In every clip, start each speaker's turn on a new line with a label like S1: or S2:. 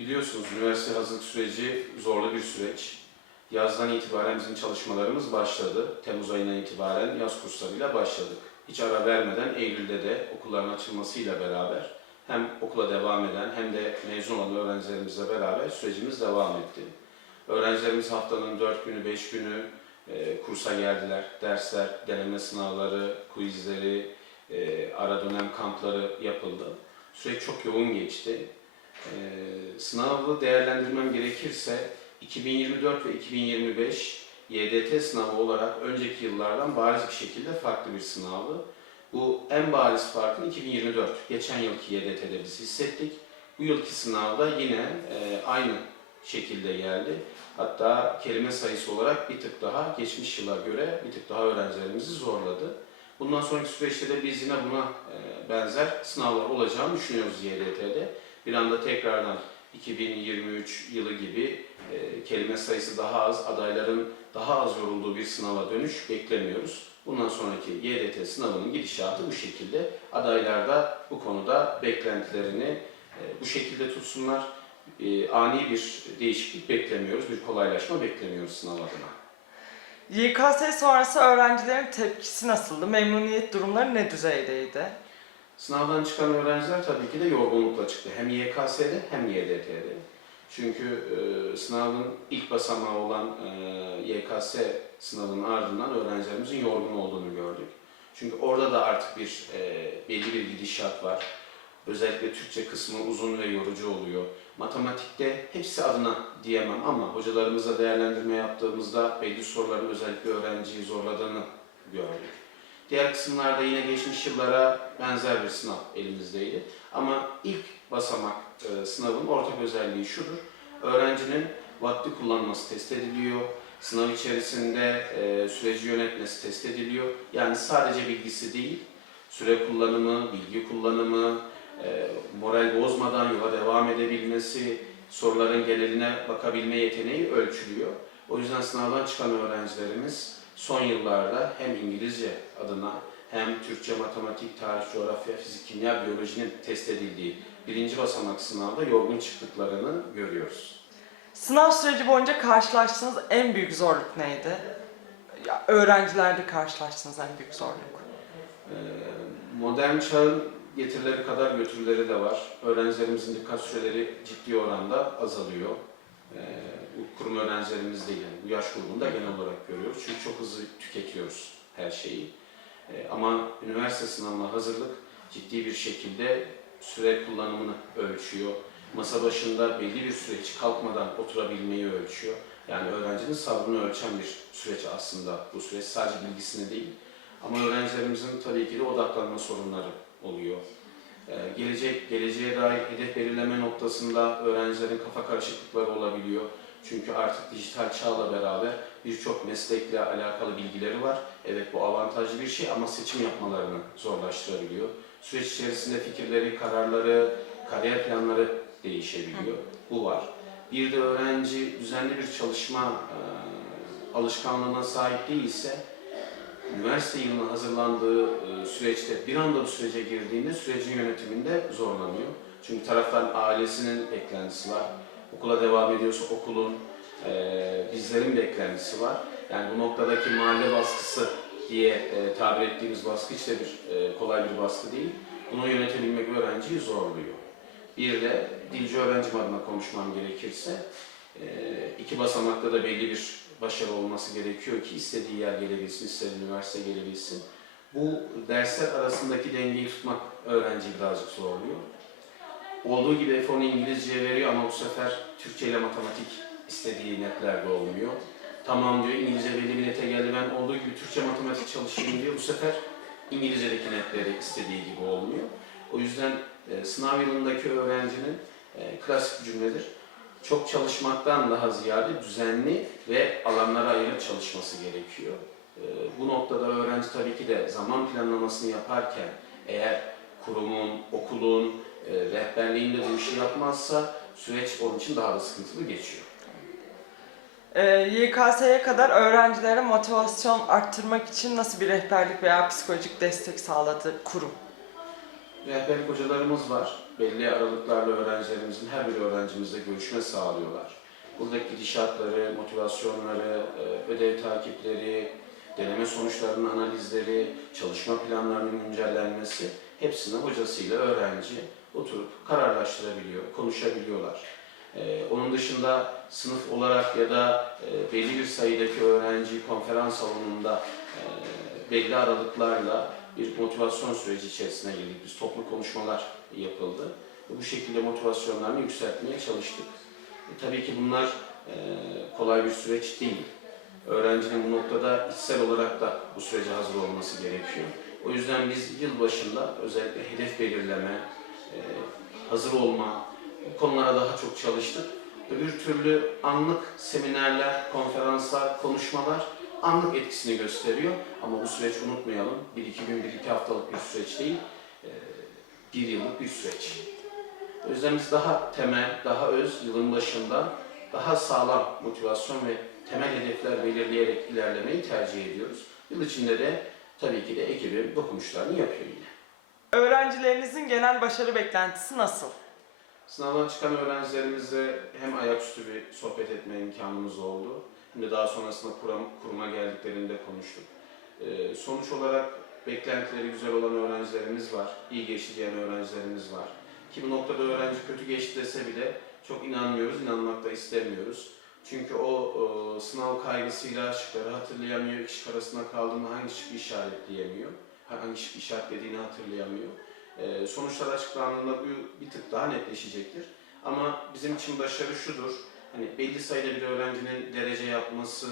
S1: biliyorsunuz üniversite hazırlık süreci zorlu bir süreç. Yazdan itibaren bizim çalışmalarımız başladı. Temmuz ayından itibaren yaz kurslarıyla başladık. Hiç ara vermeden Eylül'de de okulların açılmasıyla beraber hem okula devam eden hem de mezun olan öğrencilerimizle beraber sürecimiz devam etti. Öğrencilerimiz haftanın 4 günü, 5 günü e, kursa geldiler. Dersler, deneme sınavları, quizleri, e, ara dönem kampları yapıldı. Süreç çok yoğun geçti. E, sınavı değerlendirmem gerekirse 2024 ve 2025 YDT sınavı olarak önceki yıllardan bariz bir şekilde farklı bir sınavı. Bu en bariz farkını 2024, geçen yılki YDT'de biz hissettik. Bu yılki sınavda yine e, aynı şekilde geldi. Hatta kelime sayısı olarak bir tık daha geçmiş yıla göre bir tık daha öğrencilerimizi zorladı. Bundan sonraki süreçte de biz yine buna e, benzer sınavlar olacağını düşünüyoruz YDT'de. Bir anda tekrardan 2023 yılı gibi e, kelime sayısı daha az, adayların daha az yorulduğu bir sınava dönüş beklemiyoruz. Bundan sonraki YDT sınavının gidişatı bu şekilde. Adaylar da bu konuda beklentilerini e, bu şekilde tutsunlar. E, ani bir değişiklik beklemiyoruz, bir kolaylaşma beklemiyoruz sınav adına.
S2: YKS sonrası öğrencilerin tepkisi nasıldı? Memnuniyet durumları ne düzeydeydi?
S1: Sınavdan çıkan öğrenciler tabii ki de yorgunlukla çıktı. Hem YKS'de hem YDT'de. Çünkü e, sınavın ilk basamağı olan e, YKS sınavının ardından öğrencilerimizin yorgun olduğunu gördük. Çünkü orada da artık bir e, belli bir gidişat var. Özellikle Türkçe kısmı uzun ve yorucu oluyor. Matematikte hepsi adına diyemem ama hocalarımızla değerlendirme yaptığımızda belli soruların özellikle öğrenciyi zorladığını gördük. Diğer kısımlarda yine geçmiş yıllara benzer bir sınav elimizdeydi. Ama ilk basamak e, sınavın ortak özelliği şudur. Öğrencinin vakti kullanması test ediliyor. Sınav içerisinde e, süreci yönetmesi test ediliyor. Yani sadece bilgisi değil, süre kullanımı, bilgi kullanımı, e, moral bozmadan yola devam edebilmesi, soruların geneline bakabilme yeteneği ölçülüyor. O yüzden sınavdan çıkan öğrencilerimiz son yıllarda hem İngilizce adına hem Türkçe, matematik, tarih, coğrafya, fizik, kimya, biyolojinin test edildiği birinci basamak sınavda yorgun çıktıklarını görüyoruz.
S2: Sınav süreci boyunca karşılaştığınız en büyük zorluk neydi? Ya, öğrencilerde karşılaştığınız en büyük zorluk.
S1: Ee, Modern çağın getirileri kadar götürüleri de var. Öğrencilerimizin dikkat süreleri ciddi oranda azalıyor. Ee, Bu kurum öğrencilerimiz yani bu yaş grubunda genel olarak görüyoruz. Çünkü çok hızlı tüketiyoruz her şeyi. Ee, Ama üniversite sınavına hazırlık ciddi bir şekilde süre kullanımını ölçüyor. Masa başında belli bir süre hiç kalkmadan oturabilmeyi ölçüyor. Yani öğrencinin sabrını ölçen bir süreç aslında bu süreç. Sadece bilgisini değil. Ama öğrencilerimizin tabii ki de odaklanma sorunları oluyor. Ee, gelecek, geleceğe dair hedef belirleme noktasında öğrencilerin kafa karışıklıkları olabiliyor. Çünkü artık dijital çağla beraber birçok meslekle alakalı bilgileri var. Evet bu avantajlı bir şey ama seçim yapmalarını zorlaştırabiliyor. Süreç içerisinde fikirleri, kararları, kariyer planları değişebiliyor. Bu var. Bir de öğrenci düzenli bir çalışma e, alışkanlığına sahip değilse üniversite yılına hazırlandığı e, süreçte bir anda bu sürece girdiğinde sürecin yönetiminde zorlanıyor. Çünkü taraftan ailesinin beklentisi var. Okula devam ediyorsa okulun, e, bizlerin beklentisi var. Yani bu noktadaki mahalle baskısı diye e, tabir ettiğimiz baskı de bir kolay bir baskı değil. Bunu yönetebilmek öğrenciyi zorluyor. Bir de dilci öğrencim adına konuşmam gerekirse iki basamakta da belli bir başarı olması gerekiyor ki istediği yer gelebilsin, istediği üniversite gelebilsin. Bu dersler arasındaki dengeyi tutmak öğrenciyi birazcık zorluyor. Olduğu gibi F10'u İngilizceye veriyor ama bu sefer Türkçe ile matematik istediği netlerde olmuyor. Tamam diyor İngilizce belli bir nete geldi ben olduğu gibi Türkçe matematik çalışayım diyor. Bu sefer İngilizce'deki netleri istediği gibi olmuyor. O yüzden e, sınav yılındaki öğrencinin e, klasik cümledir. Çok çalışmaktan daha ziyade düzenli ve alanlara ayırıp çalışması gerekiyor. E, bu noktada öğrenci tabii ki de zaman planlamasını yaparken eğer kurumun, okulun, e, rehberliğinde bu işi yapmazsa süreç onun için daha da sıkıntılı geçiyor.
S2: Ee, YKS'ye kadar öğrencilere motivasyon arttırmak için nasıl bir rehberlik veya psikolojik destek sağladı kurum?
S1: Rehberlik hocalarımız var. belli aralıklarla öğrencilerimizin her bir öğrencimizle görüşme sağlıyorlar. Buradaki gidişatları, motivasyonları, e, ödev takipleri, deneme sonuçlarının analizleri, çalışma planlarının güncellenmesi hepsini hocasıyla öğrenci oturup kararlaştırabiliyor, konuşabiliyorlar. Ee, onun dışında sınıf olarak ya da e, belli bir sayıdaki öğrenciyi konferans salonunda e, belli aralıklarla bir motivasyon süreci içerisine girdik. Biz toplu konuşmalar yapıldı. Bu şekilde motivasyonlarını yükseltmeye çalıştık. E, tabii ki bunlar e, kolay bir süreç değil. Öğrencinin bu noktada içsel olarak da bu sürece hazır olması gerekiyor. O yüzden biz yıl başında özellikle hedef belirleme, e, hazır olma, bu konulara daha çok çalıştık. Öbür türlü anlık seminerler, konferanslar, konuşmalar anlık etkisini gösteriyor. Ama bu süreç unutmayalım, bir iki gün, bir iki haftalık bir süreç değil, bir yıllık bir süreç. O yüzden biz daha temel, daha öz, yılın başında daha sağlam motivasyon ve temel hedefler belirleyerek ilerlemeyi tercih ediyoruz. Yıl içinde de tabii ki de ekibim dokunuşlarını yapıyor yine.
S2: Öğrencilerinizin genel başarı beklentisi nasıl?
S1: Sınavdan çıkan öğrencilerimizle hem ayaküstü bir sohbet etme imkanımız oldu. De daha sonrasında kuram, kuruma geldiklerinde konuştuk. Ee, sonuç olarak beklentileri güzel olan öğrencilerimiz var. iyi geçti diyen öğrencilerimiz var. Ki bu noktada öğrenci kötü geçti dese bile çok inanmıyoruz, inanmak da istemiyoruz. Çünkü o, o sınav kaygısıyla şıkları hatırlayamıyor, iki şık arasında kaldığında hangi şıkkı işaretleyemiyor, hangi şık işaretlediğini hatırlayamıyor. Ee, sonuçlar açıklandığında bu bir tık daha netleşecektir. Ama bizim için başarı şudur, hani belli sayıda bir öğrencinin derece yapması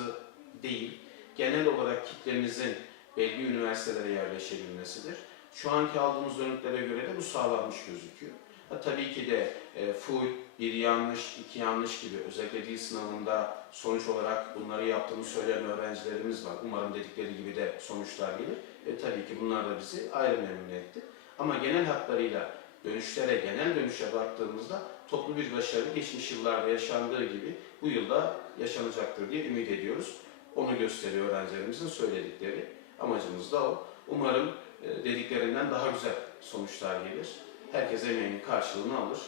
S1: değil, genel olarak kitlemizin belli üniversitelere yerleşebilmesidir. Şu anki aldığımız dönütlere göre de bu sağlanmış gözüküyor. Ha, tabii ki de e, full, bir yanlış, iki yanlış gibi özellikle dil sınavında sonuç olarak bunları yaptığını söyleyen öğrencilerimiz var. Umarım dedikleri gibi de sonuçlar gelir. Ve tabii ki bunlar da bizi ayrı memnun etti. Ama genel hatlarıyla dönüşlere, genel dönüşe baktığımızda toplu bir başarı geçmiş yıllarda yaşandığı gibi bu yılda yaşanacaktır diye ümit ediyoruz. Onu gösteriyor öğrencilerimizin söyledikleri. Amacımız da o. Umarım e, dediklerinden daha güzel sonuçlar gelir. Herkes emeğinin karşılığını alır.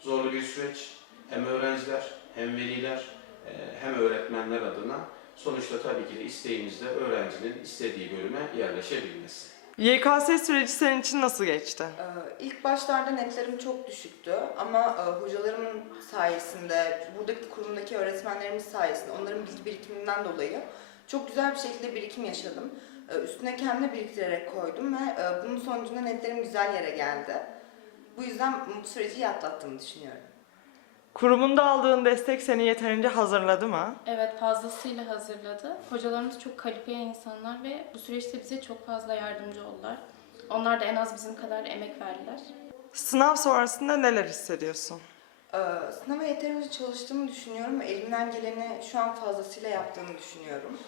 S1: Zorlu bir süreç hem öğrenciler hem veliler e, hem öğretmenler adına sonuçta tabii ki de isteğimiz de öğrencinin istediği bölüme yerleşebilmesi.
S2: YKS süreci senin için nasıl geçti?
S3: Ee, İlk başlarda netlerim çok düşüktü ama e, hocalarımın sayesinde, buradaki kurumdaki öğretmenlerimiz sayesinde, onların bilgi birikiminden dolayı çok güzel bir şekilde birikim yaşadım. Ee, Üstüne kendime biriktirerek koydum ve e, bunun sonucunda netlerim güzel yere geldi. Bu yüzden bu süreci iyi atlattığımı düşünüyorum.
S2: Kurumunda aldığın destek seni yeterince hazırladı mı?
S4: Evet fazlasıyla hazırladı. Hocalarımız çok kalifiye insanlar ve bu süreçte bize çok fazla yardımcı oldular. Onlar da en az bizim kadar emek verdiler.
S2: Sınav sonrasında neler hissediyorsun?
S3: Ee, Sınava yeterince çalıştığımı düşünüyorum ve elimden geleni şu an fazlasıyla yaptığımı düşünüyorum.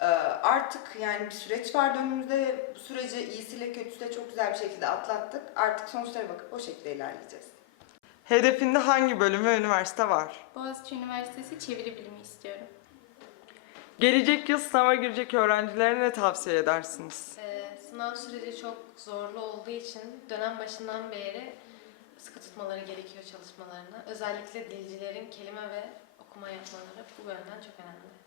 S3: Ee, Artık yani bir süreç vardı önümüzde. Bu süreci iyisiyle kötüsüyle çok güzel bir şekilde atlattık. Artık sonuçlara bakıp o şekilde ilerleyeceğiz.
S2: Hedefinde hangi bölüm ve üniversite var?
S4: Boğaziçi Üniversitesi çeviri bilimi istiyorum.
S2: Gelecek yıl sınava girecek öğrencilere ne tavsiye edersiniz?
S5: Ee, sınav süreci çok zorlu olduğu için dönem başından beri sıkı tutmaları gerekiyor çalışmalarını. Özellikle dilcilerin kelime ve okuma yapmaları bu yönden çok önemli.